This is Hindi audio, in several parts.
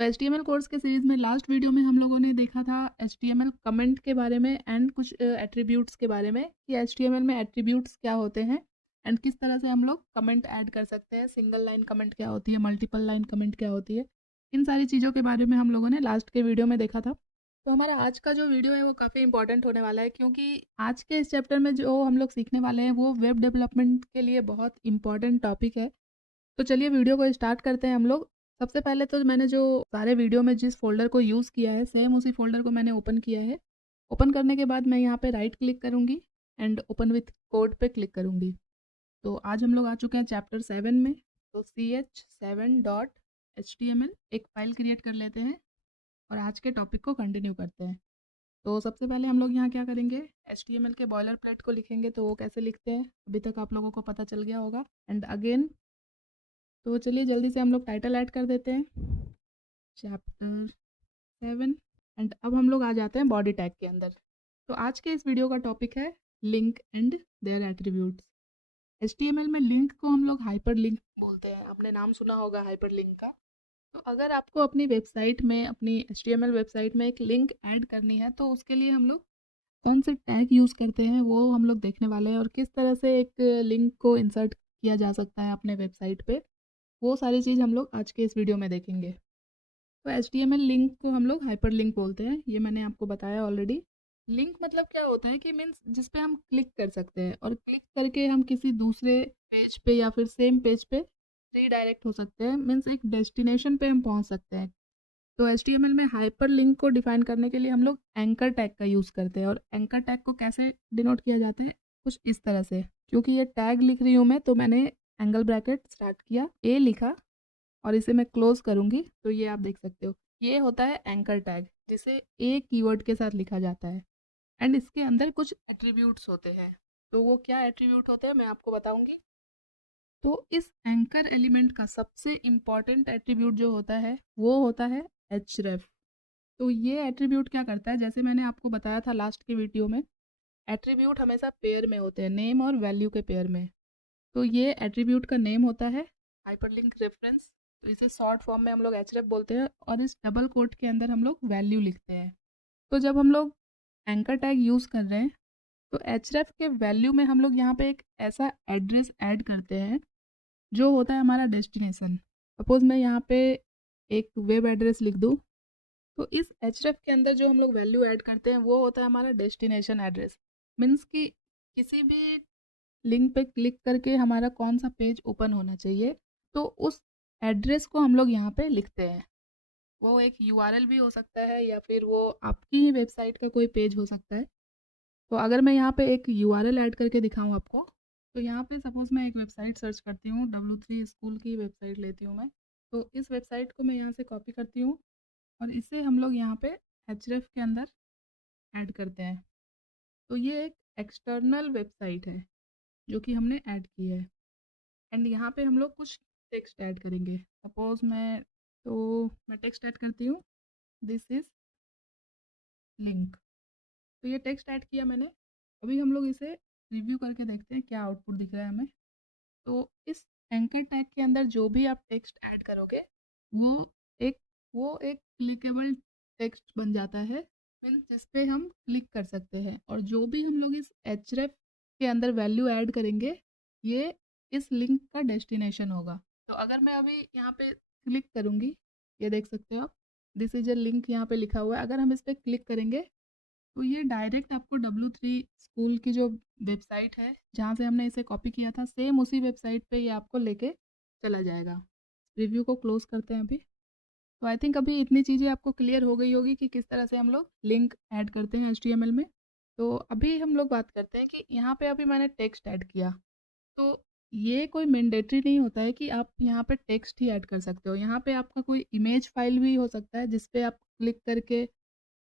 तो HTML कोर्स के सीरीज़ में लास्ट वीडियो में हम लोगों ने देखा था HTML कमेंट के बारे में एंड कुछ एट्रीब्यूट्स के बारे में कि HTML में एट्रीब्यूट्स क्या होते हैं एंड किस तरह से हम लोग कमेंट ऐड कर सकते हैं, सिंगल लाइन कमेंट क्या होती है, मल्टीपल लाइन कमेंट क्या होती है। इन सारी चीज़ों के बारे में हम लोगों ने लास्ट के वीडियो में देखा था। तो हमारा आज का जो वीडियो है वो काफ़ी इंपॉर्टेंट होने वाला है, क्योंकि आज के इस चैप्टर में जो हम लोग सीखने वाले हैं वो वेब डेवलपमेंट के लिए बहुत इंपॉर्टेंट टॉपिक है। तो चलिए वीडियो को स्टार्ट करते हैं हम लोग। सबसे पहले तो मैंने जो सारे वीडियो में जिस फ़ोल्डर को यूज़ किया है, सेम उसी फ़ोल्डर को मैंने ओपन किया है। ओपन करने के बाद मैं यहाँ पे राइट क्लिक करूँगी एंड ओपन विथ कोड पे क्लिक करूँगी। तो आज हम लोग आ चुके हैं चैप्टर 7 में। तो ch7.html एक फ़ाइल क्रिएट कर लेते हैं और आज के टॉपिक को कंटिन्यू करते हैं। तो सबसे पहले हम लोग यहाँ क्या करेंगे, HTML के बॉयलर प्लेट को लिखेंगे। तो वो कैसे लिखते हैं अभी तक आप लोगों को पता चल गया होगा। एंड अगेन, तो चलिए जल्दी से हम लोग टाइटल ऐड कर देते हैं, चैप्टर 7। एंड अब हम लोग आ जाते हैं बॉडी टैग के अंदर। तो आज के इस वीडियो का टॉपिक है link and their attributes. HTML में लिंक को हम लोग हाइपर लिंक बोलते हैं, आपने नाम सुना होगा हाइपर लिंक का। तो अगर आपको अपनी वेबसाइट में, अपनी HTML वेबसाइट में एक लिंक ऐड करनी है तो उसके लिए हम लोग कौन से टैग यूज़ करते हैं वो हम लोग देखने वाले हैं, और किस तरह से एक लिंक को इंसर्ट किया जा सकता है अपने वेबसाइट पे, वो सारी चीज़ हम लोग आज के इस वीडियो में देखेंगे। तो HTML लिंक को हम लोग हाइपर लिंक बोलते हैं, ये मैंने आपको बताया ऑलरेडी। लिंक मतलब क्या होता है कि मीन्स जिस पे हम क्लिक कर सकते हैं और क्लिक करके हम किसी दूसरे पेज पे या फिर सेम पेज पे रीडायरेक्ट हो सकते हैं, मीन्स एक डेस्टिनेशन पे हम पहुंच सकते हैं। तो HTML में हाइपर लिंक को डिफाइन करने के लिए हम लोग एंकर टैग का यूज़ करते हैं। और एंकर टैग को कैसे डिनोट किया जाता है, कुछ इस तरह से। क्योंकि ये टैग लिख रही हूँ मैं, तो मैंने एंगल ब्रैकेट स्टार्ट किया, ए लिखा और इसे मैं क्लोज करूँगी तो ये आप देख सकते हो, ये होता है एंकर टैग, जिसे ए कीवर्ड के साथ लिखा जाता है। एंड इसके अंदर कुछ एट्रीब्यूट्स होते हैं। तो वो क्या एट्रीब्यूट होते हैं मैं आपको बताऊंगी। तो इस एंकर एलिमेंट का सबसे इम्पॉर्टेंट एट्रीब्यूट जो होता है वो होता है href। तो ये एट्रीब्यूट क्या करता है, जैसे मैंने आपको बताया था लास्ट के वीडियो में, एट्रीब्यूट हमेशा पेयर में होते हैं, नेम और वैल्यू के पेयर में। तो ये एट्रीब्यूट का नेम होता है हाइपरलिंक रेफरेंस। तो इसे शॉर्ट फॉर्म में हम लोग href बोलते हैं, और इस डबल कोट के अंदर हम लोग वैल्यू लिखते हैं। तो जब हम लोग एंकर टैग यूज़ कर रहे हैं तो href के वैल्यू में हम लोग यहाँ पे एक ऐसा एड्रेस ऐड करते हैं जो होता है हमारा डेस्टिनेशन। सपोज मैं यहाँ पे एक वेब एड्रेस लिख दूँ, तो इस href के अंदर जो हम लोग वैल्यू ऐड करते हैं वो होता है हमारा डेस्टिनेशन एड्रेस। मीन्स कि किसी भी लिंक पे क्लिक करके हमारा कौन सा पेज ओपन होना चाहिए, तो उस एड्रेस को हम लोग यहाँ पे लिखते हैं। वो एक यूआरएल भी हो सकता है या फिर वो आपकी ही वेबसाइट का कोई पेज हो सकता है। तो अगर मैं यहाँ पे एक यूआरएल ऐड करके दिखाऊँ आपको, तो यहाँ पे सपोज़ मैं एक वेबसाइट सर्च करती हूँ, W3 स्कूल की वेबसाइट लेती हूँ मैं। तो इस वेबसाइट को मैं यहाँ से कॉपी करती हूँ और इसे हम लोग यहाँ पे href के अंदर ऐड करते हैं। तो ये एक एक्सटर्नल वेबसाइट है जो कि हमने ऐड की है। एंड यहाँ पे हम लोग कुछ टेक्स्ट ऐड करेंगे। सपोज मैं टेक्स्ट ऐड करती हूँ, दिस इज लिंक। तो ये टेक्स्ट ऐड किया मैंने। अभी हम लोग इसे रिव्यू करके देखते हैं क्या आउटपुट दिख रहा है हमें। तो इस एंकर टैग के अंदर जो भी आप टेक्स्ट ऐड करोगे वो एक वो एक क्लिकेबल टेक्स्ट बन जाता है, मीन्स जिस पे हम क्लिक कर सकते हैं। और जो भी हम लोग इस href के अंदर वैल्यू ऐड करेंगे ये इस लिंक का डेस्टिनेशन होगा। तो अगर मैं अभी यहाँ पे क्लिक करूँगी, ये देख सकते हो आप, दिस इज अ लिंक यहाँ पे लिखा हुआ है। अगर हम इस पर क्लिक करेंगे तो ये डायरेक्ट आपको W3 स्कूल की जो वेबसाइट है जहाँ से हमने इसे कॉपी किया था, सेम उसी वेबसाइट पे ये आपको लेके चला जाएगा। रिव्यू को क्लोज करते हैं अभी। तो आई थिंक अभी इतनी चीज़ें आपको क्लियर हो गई होगी कि किस तरह से हम लोग लिंक ऐड करते हैं HTML में। तो अभी हम लोग बात करते हैं कि यहाँ पे अभी मैंने टेक्स्ट ऐड किया, तो ये कोई मैंडेटरी नहीं होता है कि आप यहाँ पे टेक्स्ट ही ऐड कर सकते हो। यहाँ पे आपका कोई इमेज फाइल भी हो सकता है जिस पे आप क्लिक करके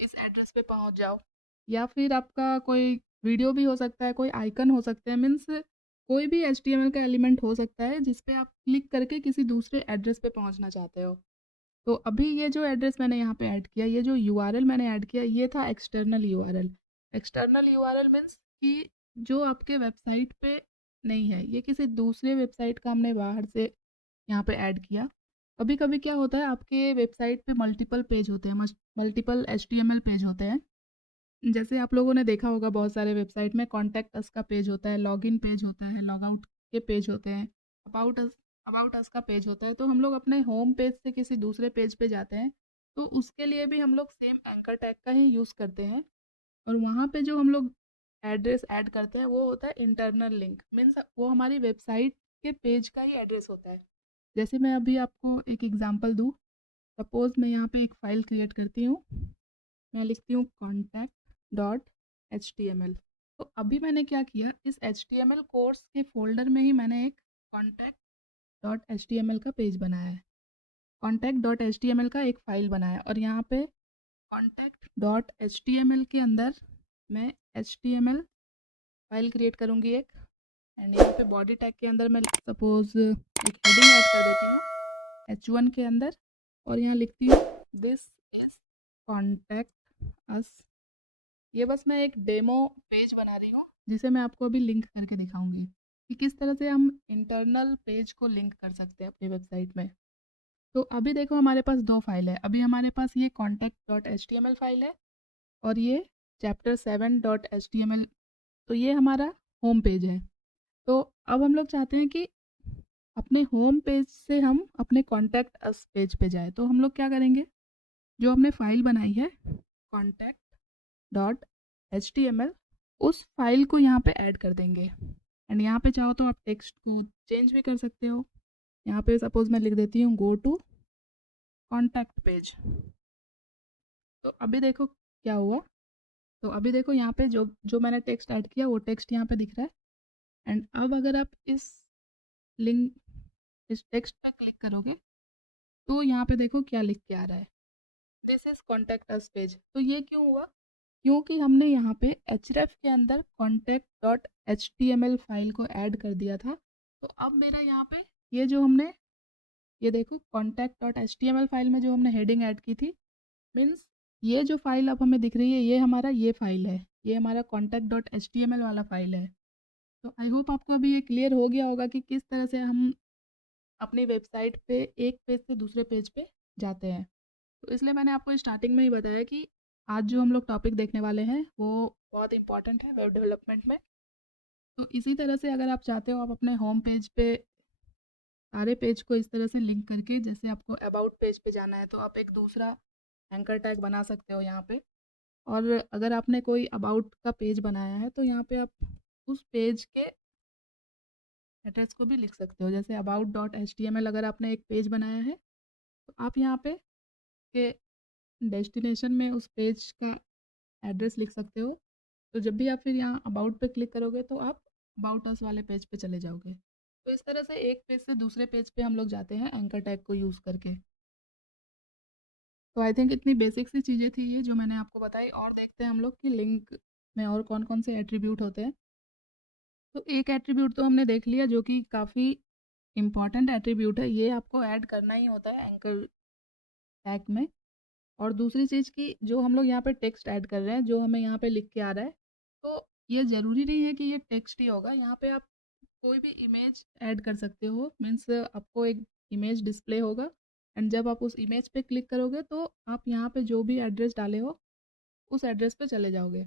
इस एड्रेस पे पहुंच जाओ, या फिर आपका कोई वीडियो भी हो सकता है, कोई आइकन हो सकते हैं, मीन्स कोई भी HTML का एलिमेंट हो सकता है जिस पे आप क्लिक करके किसी दूसरे एड्रेस पे पहुंचना चाहते हो। तो अभी ये जो एड्रेस मैंने यहाँ पे ऐड किया, ये जो यूआरएल मैंने ऐड किया, ये था external URL. External URL means कि जो आपके वेबसाइट पे नहीं है, ये किसी दूसरे वेबसाइट का हमने बाहर से यहाँ पे ऐड किया। कभी कभी क्या होता है, आपके वेबसाइट पे मल्टीपल पेज होते हैं, मल्टीपल HTML पेज होते हैं। जैसे आप लोगों ने देखा होगा बहुत सारे वेबसाइट में कॉन्टैक्ट अस का पेज होता है, लॉगिन पेज होता है, लॉग आउट के पेज होते हैं, अबाउट अस का पेज होता है। तो हम लोग अपने होम पेज से किसी दूसरे पेज पे जाते हैं, तो उसके लिए भी हम लोग सेम एंकर टैग का ही यूज़ करते हैं। और वहाँ पे जो हम लोग एड्रेस ऐड करते हैं वो होता है इंटरनल लिंक, मीन्स वो हमारी वेबसाइट के पेज का ही एड्रेस होता है। जैसे मैं अभी आपको एक एग्जांपल दूँ, सपोज़ मैं यहाँ पे एक फ़ाइल क्रिएट करती हूँ, मैं लिखती हूँ contact.html। तो अभी मैंने क्या किया, इस HTML कोर्स के फोल्डर में ही मैंने एक contact.html का पेज बनाया है, contact.html का एक फ़ाइल बनाया है। और यहाँ पे contact.html के अंदर मैं HTML फाइल क्रिएट करूँगी एक, एंड यहाँ पे बॉडी टैग के अंदर मैं सपोज एक हेडिंग ऐड कर देती हूँ H1 के अंदर, और यहाँ लिखती हूँ दिस इज कॉन्टैक्ट अस। ये बस मैं एक डेमो पेज बना रही हूँ, जिसे मैं आपको अभी लिंक करके दिखाऊंगी कि किस तरह से हम इंटरनल पेज को लिंक कर सकते हैं अपनी वेबसाइट में। तो अभी देखो हमारे पास दो फाइल है, अभी हमारे पास ये contact.html फाइल है और ये chapter7.html। तो ये हमारा होम पेज है। तो अब हम लोग चाहते हैं कि अपने होम पेज से हम अपने कॉन्टैक्ट अस पेज पे जाए। तो हम लोग क्या करेंगे, जो हमने फाइल बनाई है contact.html, उस फाइल को यहाँ पे ऐड कर देंगे। एंड यहाँ पे चाहो तो आप टेक्स्ट को चेंज भी कर सकते हो। यहाँ पे सपोज मैं लिख देती हूँ गो टू कॉन्टैक्ट पेज। तो अभी देखो क्या हुआ। तो अभी देखो यहाँ पे जो जो मैंने टेक्स्ट ऐड किया वो टेक्स्ट यहाँ पे दिख रहा है। एंड अब अगर आप लिंक इस टेक्स्ट पे क्लिक करोगे तो यहाँ पे देखो क्या लिख के आ रहा है, this is contact us page. तो ये क्यों हुआ, क्योंकि हमने यहाँ पे href के अंदर contact.html फाइल को ऐड कर दिया था। तो अब मेरा यहाँ पे ये जो हमने ये देखो contact.html फाइल में जो हमने हेडिंग ऐड की थी, मीन्स ये जो फाइल अब हमें दिख रही है ये हमारा ये फाइल है, ये हमारा contact.html वाला फाइल है। तो आई होप आपको अभी ये क्लियर हो गया होगा कि किस तरह से हम अपनी वेबसाइट पे एक पेज से दूसरे पेज पे जाते हैं। तो इसलिए मैंने आपको स्टार्टिंग में ही बताया कि आज जो हम लोग टॉपिक देखने वाले हैं वो बहुत इंपॉर्टेंट है वेब डेवलपमेंट में। तो इसी तरह से अगर आप चाहते हो आप अपने होम पेज पे सारे पेज को इस तरह से लिंक करके, जैसे आपको अबाउट पेज पे जाना है तो आप एक दूसरा एंकर टैग बना सकते हो यहाँ पे। और अगर आपने कोई अबाउट का पेज बनाया है तो यहाँ पे आप उस पेज के एड्रेस को भी लिख सकते हो। जैसे about.html अगर आपने एक पेज बनाया है तो आप यहाँ पे के डेस्टिनेशन में उस पेज का एड्रेस लिख सकते हो। तो जब भी आप फिर यहाँ अबाउट पे क्लिक करोगे तो आप अबाउट अस वाले पेज पे चले जाओगे। तो इस तरह से एक पेज से दूसरे पेज पे हम लोग जाते हैं एंकर टैग को यूज़ करके। तो आई थिंक इतनी बेसिक सी चीज़ें थी ये जो मैंने आपको बताई। और देखते हैं हम लोग कि लिंक में और कौन कौन से एट्रीब्यूट होते हैं। तो एक एट्रीब्यूट तो हमने देख लिया जो कि काफ़ी इम्पॉर्टेंट एट्रीब्यूट है, ये आपको ऐड करना ही होता है एंकर टैग में। और दूसरी चीज़ कि जो हम लोग यहाँ पे टेक्स्ट ऐड कर रहे हैं, जो हमें यहाँ पे लिख के आ रहा है, तो ये ज़रूरी नहीं है कि ये टेक्स्ट ही होगा। यहाँ पे आप कोई भी इमेज ऐड कर सकते हो, मीन्स आपको एक इमेज डिस्प्ले होगा एंड जब आप उस इमेज पे क्लिक करोगे तो आप यहाँ पे जो भी एड्रेस डाले हो उस एड्रेस पे चले जाओगे।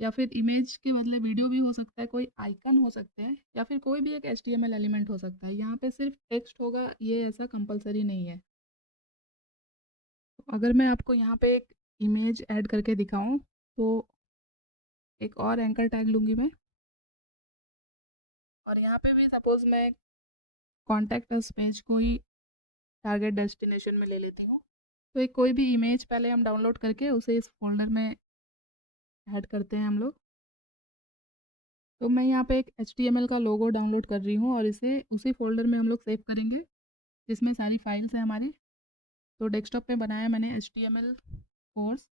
या फिर इमेज के बदले वीडियो भी हो सकता है, कोई आइकन हो सकते हैं, या फिर कोई भी एक HTML एलिमेंट हो सकता है। यहाँ पे सिर्फ टेक्स्ट होगा, ये ऐसा कंपलसरी नहीं है। तो अगर मैं आपको यहाँ पे एक इमेज ऐड करके दिखाऊं तो एक और एंकर टैग लूँगी मैं, और यहाँ पे भी सपोज़ मैं कॉन्टैक्ट अस पेज को ही टारगेट डेस्टिनेशन में ले लेती हूँ। तो एक कोई भी इमेज पहले हम डाउनलोड करके उसे इस फोल्डर में ऐड करते हैं हम लोग। तो मैं यहाँ पे एक HTML का लोगो डाउनलोड कर रही हूँ और इसे उसी फोल्डर में हम लोग सेव करेंगे जिसमें सारी फाइल्स हैं हमारी। तो डेस्कटॉप पे बनाया मैंने HTML कोर्स,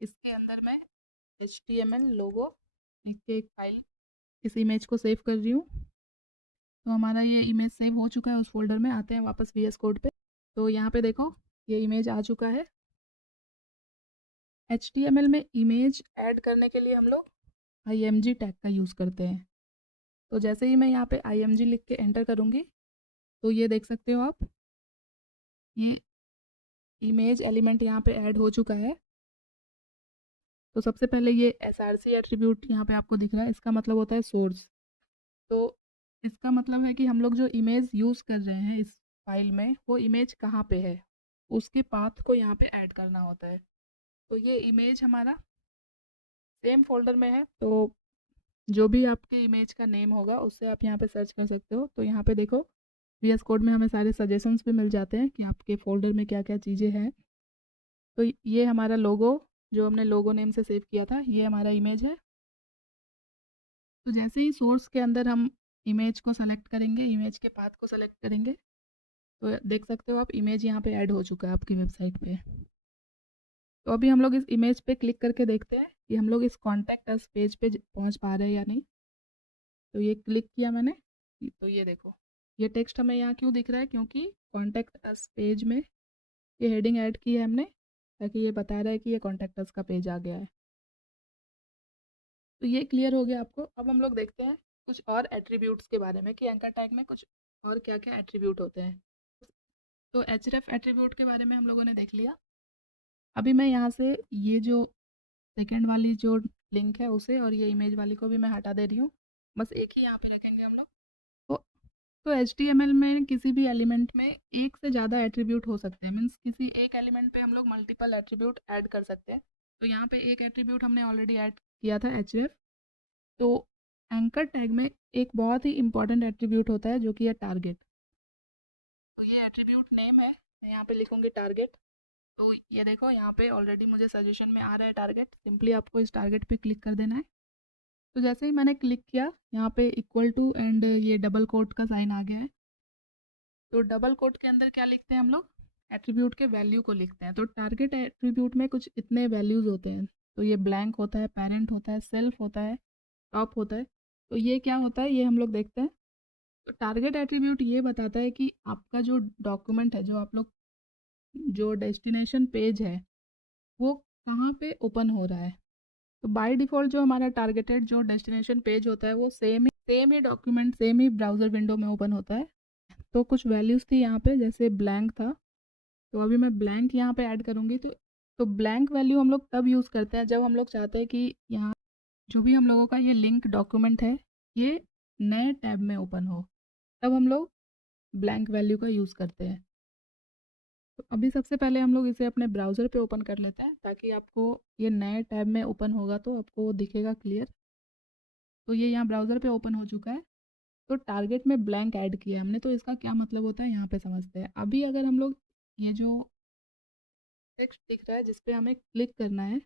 इसके अंदर मैं HTML लोगो लिख के एक फाइल इस इमेज को सेव कर रही हूँ। तो हमारा ये इमेज सेव हो चुका है उस फोल्डर में। आते हैं वापस VS कोड पे। तो यहाँ पे देखो ये इमेज आ चुका है। HTML में इमेज ऐड करने के लिए हम लोग img टैग का यूज़ करते हैं। तो जैसे ही मैं यहाँ पे img लिख के एंटर करूँगी तो ये देख सकते हो आप ये इमेज एलिमेंट यहाँ पे ऐड हो चुका है। तो सबसे पहले ये src एट्रीब्यूट यहाँ पे आपको दिख रहा है, इसका मतलब होता है सोर्स। तो इसका मतलब है कि हम लोग जो इमेज यूज़ कर रहे हैं इस फाइल में, वो इमेज कहाँ पे है, उसके पाथ को यहाँ पे ऐड करना होता है। तो ये इमेज हमारा सेम फोल्डर में है, तो जो भी आपके इमेज का नेम होगा उससे आप यहाँ पे सर्च कर सकते हो। तो यहाँ पे देखो VS कोड में हमें सारे सजेशंस भी मिल जाते हैं कि आपके फोल्डर में क्या क्या चीज़ें हैं। तो ये हमारा लोगो, जो हमने लोगो नेम से सेव किया था, ये हमारा इमेज है। तो जैसे ही सोर्स के अंदर हम इमेज को सेलेक्ट करेंगे, इमेज के पाथ को सेलेक्ट करेंगे, तो देख सकते हो आप इमेज यहाँ पे ऐड हो चुका है आपकी वेबसाइट पे। तो अभी हम लोग इस इमेज पे क्लिक करके देखते हैं कि हम लोग इस कॉन्टैक्ट अस पेज पे पहुँच पा रहे हैं या नहीं। तो ये क्लिक किया मैंने, तो ये देखो ये टेक्स्ट हमें यहाँ क्यों दिख रहा है, क्योंकि कॉन्टैक्ट अस पेज में ये हेडिंग ऐड की है हमने, ताकि ये बता रहा है कि ये कॉन्टैक्ट अस का पेज आ गया है। तो ये क्लियर हो गया आपको। अब हम लोग देखते हैं कुछ और एट्रीब्यूट्स के बारे में कि एंकर टैग में कुछ और क्या क्या एट्रीब्यूट होते हैं। तो href एट्रीब्यूट के बारे में हम लोगों ने देख लिया। अभी मैं यहाँ से ये जो सेकंड वाली जो लिंक है उसे और ये इमेज वाली को भी मैं हटा दे रही हूँ, बस एक ही यहाँ पे रखेंगे हम लोग। तो तो HTML में किसी भी एलिमेंट में एक से ज़्यादा एट्रीब्यूट हो सकते हैं, मीन्स किसी एक एलिमेंट पे हम लोग मल्टीपल एट्रीब्यूट ऐड कर सकते हैं। तो यहाँ पे एक एट्रीब्यूट हमने ऑलरेडी ऐड किया था href। तो एंकर टैग में एक बहुत ही इंपॉर्टेंट एट्रीब्यूट होता है जो कि है टारगेट। तो ये एट्रीब्यूट नेम है, मैं यहाँ पे लिखूँगी टारगेट। तो ये देखो यहाँ पे ऑलरेडी मुझे सजेशन में आ रहा है टारगेट, सिंपली आपको इस टारगेट पे क्लिक कर देना है। तो जैसे ही मैंने क्लिक किया, यहाँ पे इक्वल टू एंड ये डबल कोट का साइन आ गया है। तो डबल कोट के अंदर क्या लिखते हैं हम लोग, एट्रीब्यूट के वैल्यू को लिखते हैं। तो टारगेट एट्रीब्यूट में कुछ इतने वैल्यूज़ होते हैं। तो ये ब्लैंक होता है, पेरेंट होता है, सेल्फ होता है, टॉप होता है। तो ये क्या होता है ये हम लोग देखते हैं। तो टारगेट एट्रीब्यूट ये बताता है कि आपका जो डॉक्यूमेंट है, जो आप लोग जो डेस्टिनेशन पेज है, वो कहाँ पे ओपन हो रहा है। तो बाय डिफ़ॉल्ट जो हमारा टारगेटेड जो डेस्टिनेशन पेज होता है वो सेम ही डॉक्यूमेंट सेम ही ब्राउज़र विंडो में ओपन होता है। तो कुछ वैल्यूज़ थी यहाँ पे, जैसे ब्लैंक था, तो अभी मैं ब्लैंक यहाँ पे ऐड करूँगी। तो ब्लैंक वैल्यू हम लोग तब यूज़ करते हैं जब हम लोग चाहते हैं कि यहाँ जो भी हम लोगों का ये लिंक डॉक्यूमेंट है ये नए टैब में ओपन हो, तब हम लोग ब्लैंक वैल्यू का यूज़ करते हैं। तो अभी सबसे पहले हम लोग इसे अपने ब्राउज़र पे ओपन कर लेते हैं, ताकि आपको ये नए टैब में ओपन होगा तो आपको दिखेगा क्लियर। तो ये यहाँ ब्राउज़र पे ओपन हो चुका है। तो टारगेट में ब्लैंक ऐड किया है हमने, तो इसका क्या मतलब होता है यहाँ पे समझते हैं। अभी अगर हम लोग ये जो टेक्स्ट दिख रहा है जिस पे हमें क्लिक करना है,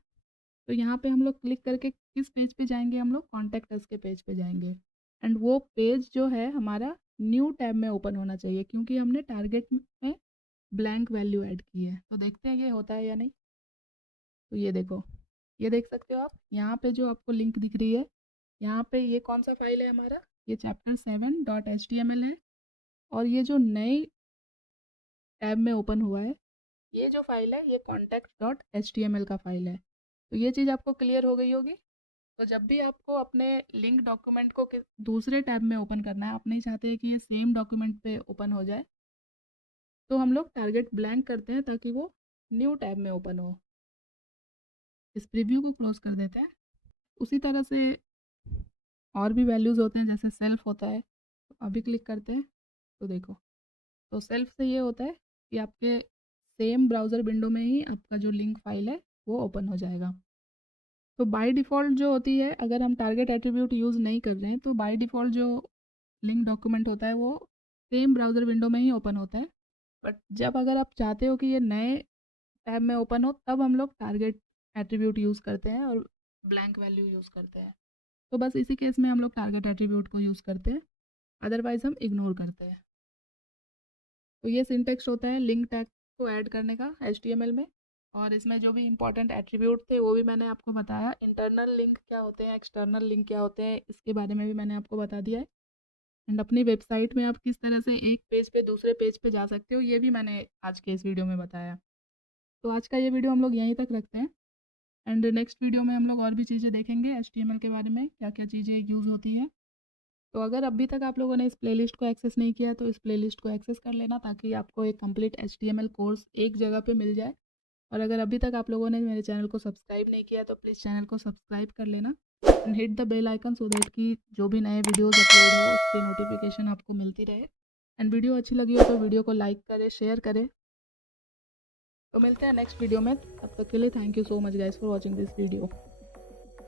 तो यहाँ पे हम लोग क्लिक करके किस पेज पे जाएंगे, हम लोग कॉन्टैक्ट अस के पेज पे जाएंगे। एंड वो पेज जो है हमारा न्यू टैब में ओपन होना चाहिए, क्योंकि हमने टारगेट में ब्लैंक वैल्यू ऐड की है। तो देखते हैं ये होता है या नहीं। तो ये देखो, ये देख सकते हो आप यहाँ पे जो आपको लिंक दिख रही है, यहाँ पे ये कौन सा फाइल है हमारा, ये chapter7.html है। और ये जो नए टैब में ओपन हुआ है, ये जो फाइल है ये contact.html का फाइल है। तो ये चीज़ आपको क्लियर हो गई होगी। तो जब भी आपको अपने लिंक डॉक्यूमेंट को दूसरे टैब में ओपन करना है, आप नहीं चाहते हैं कि ये सेम डॉक्यूमेंट पे ओपन हो जाए, तो हम लोग टारगेट ब्लैंक करते हैं ताकि वो न्यू टैब में ओपन हो। इस प्रीव्यू को क्लोज कर देते हैं। उसी तरह से और भी वैल्यूज़ होते हैं, जैसे सेल्फ होता है। तो अभी क्लिक करते हैं तो देखो, तो सेल्फ से ये होता है कि आपके सेम ब्राउज़र विंडो में ही आपका जो लिंक फाइल है वो ओपन हो जाएगा। तो बाय डिफ़ॉल्ट जो होती है, अगर हम टारगेट एट्रीब्यूट यूज़ नहीं कर रहे हैं, तो बाय डिफ़ॉल्ट जो लिंक डॉक्यूमेंट होता है वो सेम ब्राउज़र विंडो में ही ओपन होता है। बट जब अगर आप चाहते हो कि ये नए टैब में ओपन हो, तब हम लोग टारगेट एट्रीब्यूट यूज़ करते हैं और ब्लैंक वैल्यू यूज़ करते हैं। तो बस इसी केस में हम लोग टारगेट एट्रीब्यूट को यूज़ करते हैं, अदरवाइज़ हम इग्नोर करते हैं। तो ये सिंटेक्स होता है लिंक टैग को ऐड करने का HTML में। और इसमें जो भी इंपॉर्टेंट एट्रीब्यूट थे वो भी मैंने आपको बताया। इंटरनल लिंक क्या होते हैं, एक्सटर्नल लिंक क्या होते हैं, इसके बारे में भी मैंने आपको बता दिया है। एंड अपनी वेबसाइट में आप किस तरह से एक पेज पे दूसरे पेज पे जा सकते हो, ये भी मैंने आज के इस वीडियो में बताया। तो आज का ये वीडियो हम लोग यहीं तक रखते हैं। एंड नेक्स्ट वीडियो में हम लोग और भी चीज़ें देखेंगे HTML के बारे में, क्या क्या चीज़ें यूज़ होती हैं। तो अगर अभी तक आप लोगों ने इस प्लेलिस्ट को एक्सेस नहीं किया तो इस प्लेलिस्ट को एक्सेस कर लेना, ताकि आपको एक कंप्लीट HTML कोर्स एक जगह पे मिल जाए। और अगर अभी तक आप लोगों ने मेरे चैनल को सब्सक्राइब नहीं किया तो प्लीज़ चैनल को सब्सक्राइब कर लेना and hit the bell icon, so that कि जो भी नए वीडियोस अपलोड हो उसकी नोटिफिकेशन आपको मिलती रहे। एंड वीडियो अच्छी लगी हो तो वीडियो को लाइक करें, शेयर करें। तो मिलते हैं नेक्स्ट वीडियो में, तब तक के लिए thank you so much guys for watching this video.